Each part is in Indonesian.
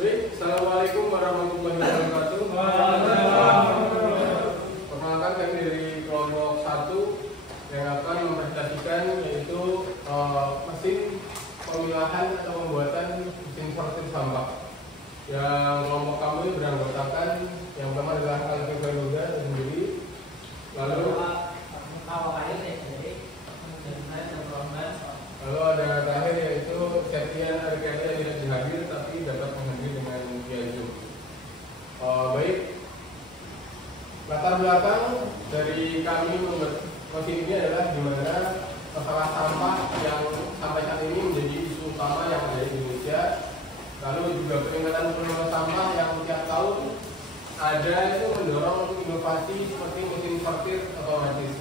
Baik, Assalamualaikum warahmatullahi wabarakatuh. Perkenalkan, kami dari kelompok 1 yang akan mempresentasikan yaitu mesin pemilahan atau pembuatan mesin sortir sampah. Yang kelompok kami beranggotakan yang pertama adalah Alvin Fanuga sendiri, lalu ada terakhir yaitu Septian Arikadi yang tidak hadir tapi dapat menghadiri dengan via Zoom. Baik, latar belakang dari kami membuat mesin ini adalah di mana masalah sampah yang sampai saat ini menjadi isu utama yang ada di Indonesia. Lalu juga peningkatan volume sampah yang tiap tahun ada itu mendorong inovasi seperti mesin sortir otomatis.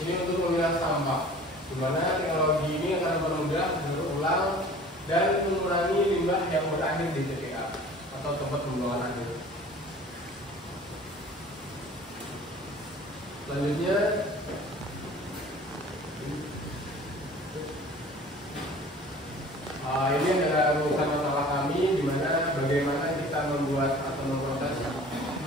Ini untuk memilah sampah, di mana teknologi ini akan mempermudah daur ulang dan mengurangi limbah yang berakhir di TPA atau tempat pembuangan akhir. Selanjutnya, ini adalah rumusan masalah kami, di mana bagaimana kita membuat atau memproses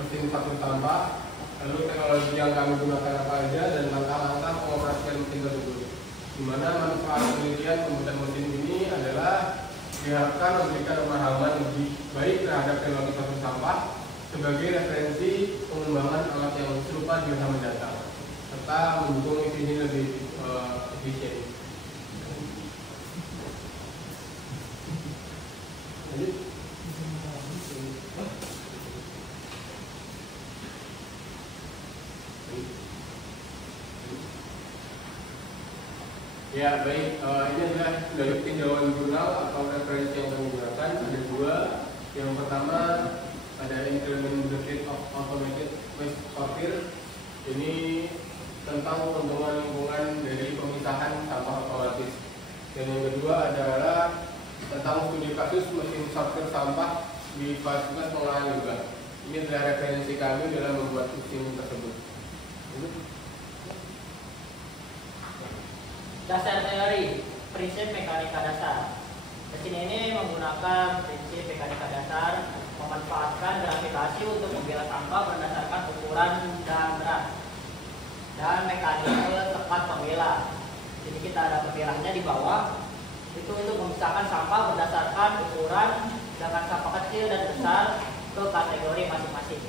mesin sortir sampah, lalu teknologi yang kami gunakan apa saja, dan langkah-langkah pengoperasian mesin tersebut. Di mana manfaat penelitian pembuatan mesin ini adalah diharapkan memberikan pemahaman lebih baik terhadap teknologi sortir sampah sebagai referensi pengembangan alat yang serupa di masa mendatang, serta mendukung ini lebih efisien. Ya baik, ini adalah dari tinjauan jurnal atau referensi yang kami gunakan. Ada dua. Yang pertama ada Implementation of Automated Waste Sorter. Ini tentang keuntungan lingkungan dari pemisahan sampah otomatis. Dan yang kedua adalah tentang studi kasus mesin sortir sampah di Fasilitas Pengolahan Limbah. Ini adalah referensi kami dalam membuat mesin tersebut. Dasar teori, prinsip mekanika dasar. Mesin ini menggunakan prinsip mekanika dasar, memanfaatkan gravitasi untuk memilah sampah berdasarkan ukuran dan berat, dan mekanisme tepat pemilah. Jadi kita ada pemilahnya di bawah, itu untuk memisahkan sampah berdasarkan ukuran dengan sampah kecil dan besar ke kategori masing-masing.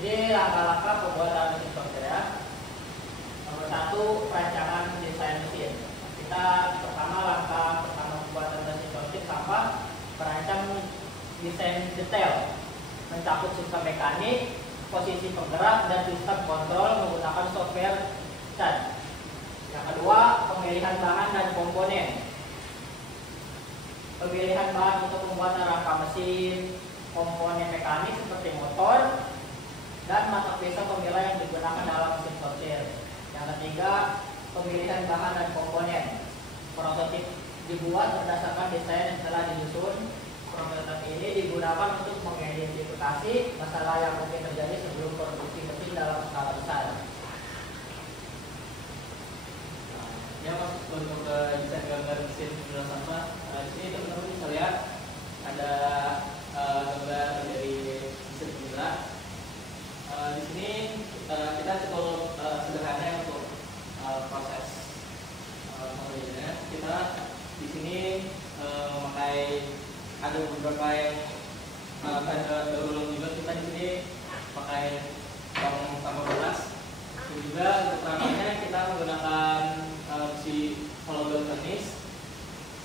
Jadi langkah-langkah pembuatan mesin sortir ya. Nomor 1, perancangan desain mesin. Kita langkah pertama pembuatan mesin sortir sampah, merancang desain detail, mencakup sistem mekanik, posisi penggerak, dan sistem kontrol menggunakan software CAD. Yang kedua, pemilihan bahan dan komponen. Pemilihan bahan untuk pembuatan rangka mesin, komponen mekanik seperti motor, dan mata pisau pemilah yang digunakan dalam mesin sortir. Yang ketiga, pemilihan bahan dan komponen. Prototip dibuat berdasarkan desain yang telah disusun. Prototip ini digunakan untuk mengidentifikasi masalah yang mungkin terjadi sebelum produksi mesin dalam skala besar. Yang masuk untuk desain gambar mesin pemilah sampah. Di sini teman-teman bisa lihat ada gambar dari mesin pemilah. Di sini kita cukup sederhana untuk proses pemilihannya. Kita di sini memakai ada beberapa yang daur ulang juga. Kita di sini pakai tong sampah beras. Dan juga untuk rangkanya kita menggunakan si hologram teknis.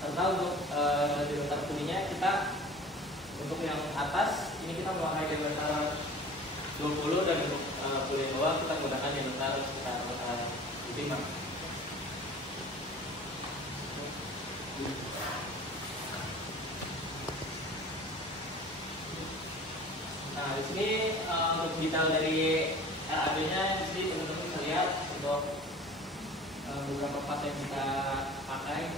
Serta untuk diameter kuningnya kita untuk yang atas ini kita memakai diameter 20, dan untuk kulit bawah kita menggunakan diameter sekitar 5. Nah, di sini untuk detail dari RAB-nya di sini teman-teman bisa lihat untuk beberapa part yang kita pakai.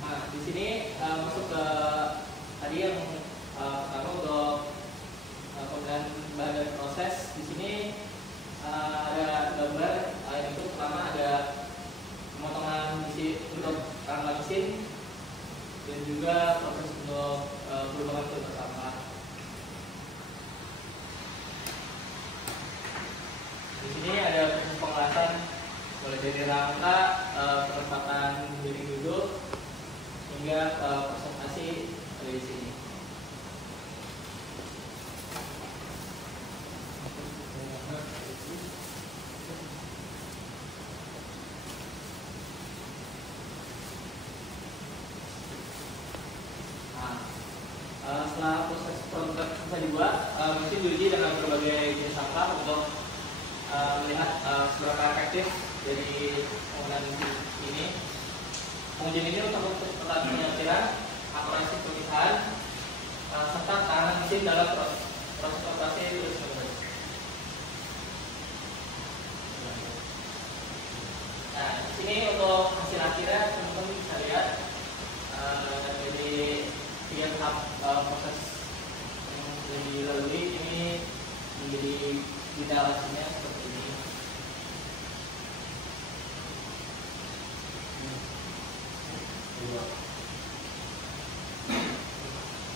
Nah, di sini masuk ke tadi yang pertama untuk dan bahan dan proses. Di sini ada gambar. Itu pertama ada pemotongan untuk rangka mesin dan juga proses untuk perubahan filter sampah. Di sini ada proses pengelasan mulai dari rangka, penempatan dinding duduk hingga presentasi ada di sini. Setelah proses prototipe selesai dibuat, mesin diuji dengan berbagai jenis sampah untuk melihat seberapa efektif dari penggunaan mesin ini. Pengujian ini untuk pengambilan akurasi pemisahan serta tekanan mesin dalam proses operasi terus menerus. Nah, di sini untuk hasil akhirnya teman-teman bisa lihat dari tiga tahap proses yang sudah dilalui ini menjadi detail hasilnya seperti ini.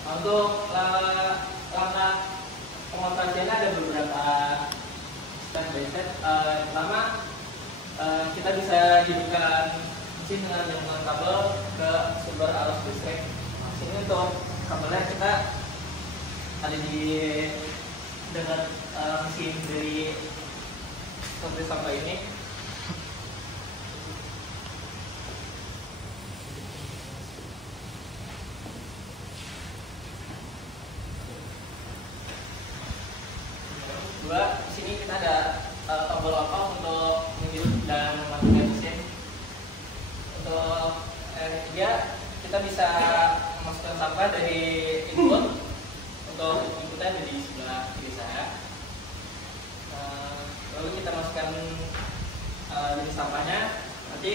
Untuk langkah pengoperasiannya ada beberapa step by step. Pertama, kita bisa hidupkan mesin dengan menyambungkan kabel ke sumber arus listrik. Ini untuk kabelnya kita ada di dekat mesin dari sumber sampah ini. Dua, di sini kita ada tombol on untuk menghidup dan mematikan mesin. Untuk ketiga, kita bisa memasukkan sampah dari input. Untuk inputnya ada di sebelah kiri saya. Lalu kita masukkan jenis sampahnya. Nanti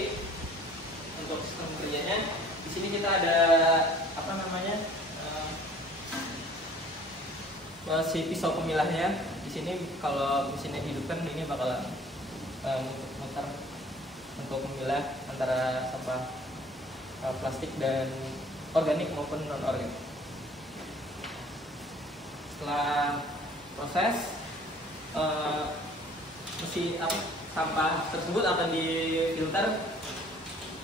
untuk sistem kerjanya, di sini kita ada apa namanya? Si pisau pemilahnya. Di sini kalau mesinnya dihidupkan ini bakalan muter untuk memilah antara sampah plastik dan organik maupun non organik. Setelah proses sampah tersebut akan difilter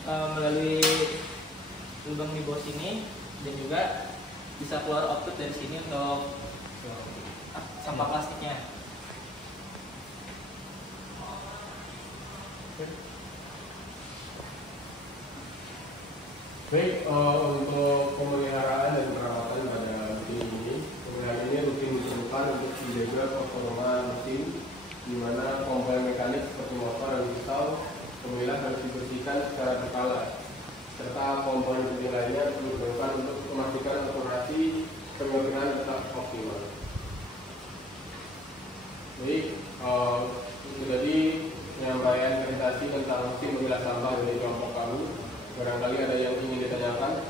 melalui lubang di bawah sini dan juga bisa keluar output dari sini untuk sampah plastiknya. Baik, untuk pemeliharaan dan perawatan pada mesin ini, pemeliharaan ini rutin diperlukan untuk menjaga performa mesin, di mana komponen mekanik seperti motor dan pisau pemilah harus dibersihkan secara berkala, serta komponen penting lainnya diperlukan untuk memastikan operasi pengerjaan tetap optimal. Baik, itu tadi penyampaian presentasi tentang mesin memilah sampah dari kelompok kami. Barangkali ada yang ingin ditanyakan?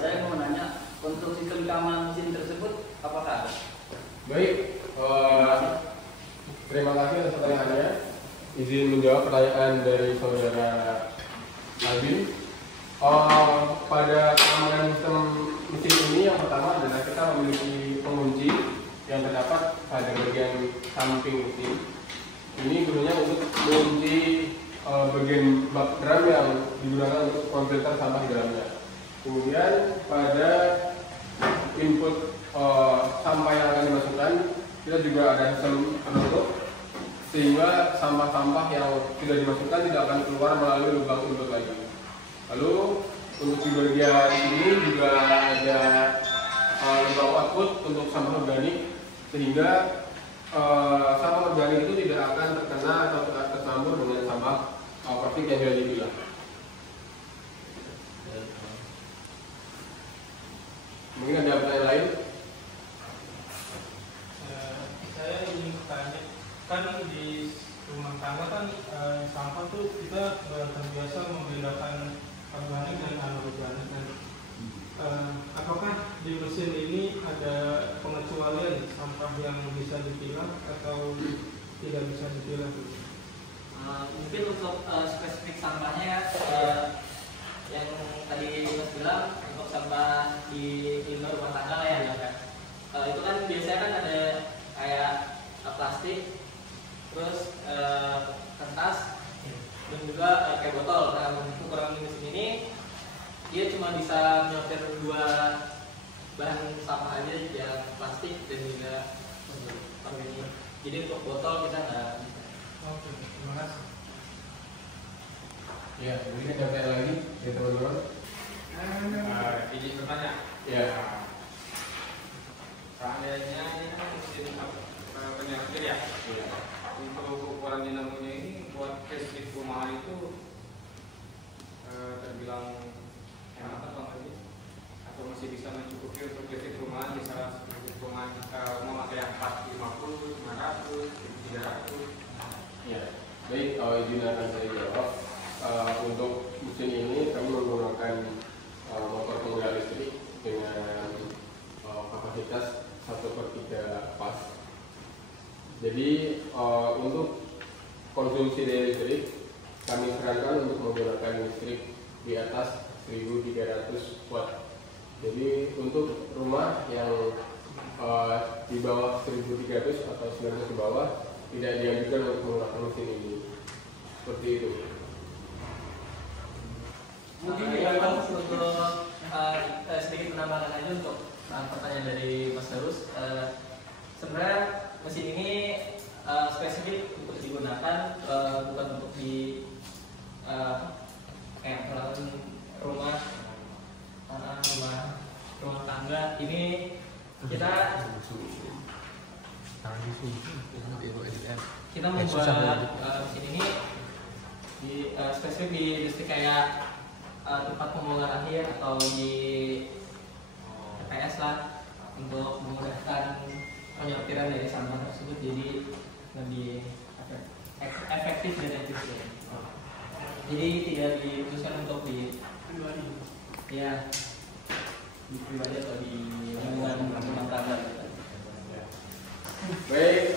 Saya mau nanya, untuk sistem keamanan mesin tersebut apakah ada? Baik, terima kasih atas pertanyaannya. Izin menjawab pertanyaan dari saudara Albin. Pada keamanan sistem mesin ini, yang pertama adalah kita memiliki pengunci yang terdapat pada bagian samping mesin. Ini gunanya untuk mengunci bagian bak drum yang digunakan untuk memfilter sampah di dalamnya. Kemudian pada input sampah yang akan dimasukkan, kita juga ada sistem penutup sehingga sampah-sampah yang tidak dimasukkan tidak akan keluar melalui lubang input lagi. Lalu untuk di bagian ini juga ada lubang output untuk sampah organik, sehingga sampah organik itu tidak akan terkena atau tercampur dengan sampah plastik yang sudah dipilah. Mungkin ada pertanyaan lain? Saya ingin bertanya, kan di rumah tangga kan sampah tuh kita terbiasa membedakan organik dan anorganik kan. apakah di mesin ini ada pengecualian sampah yang bisa dipilah atau tidak bisa dipilah? Mungkin untuk spesifik sampahnya yang tadi Mas bilang untuk sampah di indoor rumah tangga lah ya, itu kan biasanya kan ada kayak plastik, terus kertas, dan juga kayak botol. Nah, ukuran mesin ini dia cuma bisa menyortir 2 bahan sampah aja, yang plastik dan juga organik. Jadi untuk botol kita nggak bisa. Oke, terima kasih. Ya, mungkin ada pertanyaan lagi ya teman-teman. Izin bertanya. Ya. Seandainya ini kan mesin penyortir ya. Untuk ukuran dinamonya ini buat listrik rumahan itu terbilang hemat atau enggak sih? Atau masih bisa mencukupi untuk listrik rumahan, misalnya listrik rumahan memakai yang 450, 500, 300. Ya, baik, izin akan saya jawab. Untuk mesin ini kami menggunakan motor penggerak listrik dengan kapasitas 1/3 pas. Jadi untuk konsumsi dari listrik kami sarankan untuk menggunakan listrik di atas 1300 watt. Jadi untuk rumah yang di bawah 1300 atau 900 ke bawah tidak dianjurkan untuk menggunakan mesin ini. Seperti itu. Mungkin untuk sedikit menambahkan aja untuk pertanyaan dari Mas Darus. Sebenarnya mesin ini spesifik untuk digunakan bukan untuk di kayak rumah tangga. Ini kita membuat mesin ini spesifik di listrik kayak tempat pembuangan akhir atau di TPS lah, untuk memudahkan penyortiran dari sampah tersebut, jadi lebih efektif dan efisien. Jadi tidak diputuskan untuk di pribadi atau di lingkungan rumah tangga. Baik,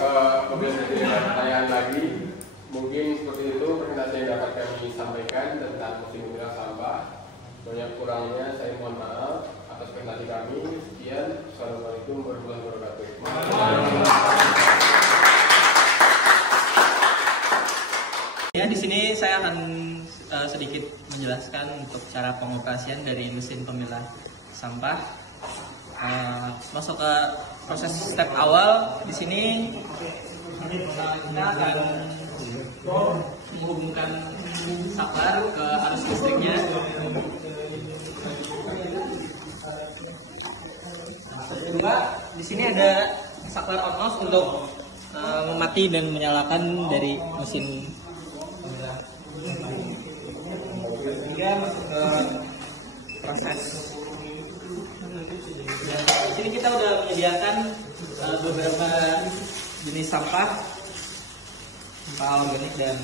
kemudian ada pertanyaan lagi. Mungkin seperti itu presentasi yang dapat kami sampaikan tentang mesin pemilah sampah. Banyak kurangnya saya mohon maaf atas presentasi kami. Sekian, assalamualaikum warahmatullahi wabarakatuh. Ya, di sini saya akan sedikit menjelaskan untuk cara pengoperasian dari mesin pemilah sampah. Masuk ke proses step awal. Di sini kita akan menghubungkan saklar ke arus listriknya. Kedua, di sini ada saklar on off untuk memati dan menyalakan dari mesin. Hingga masuk ke proses. Di sini kita udah menyediakan beberapa jenis sampah organik dan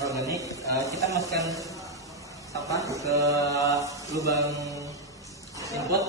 organik. Kita masukkan sampah ke lubang input.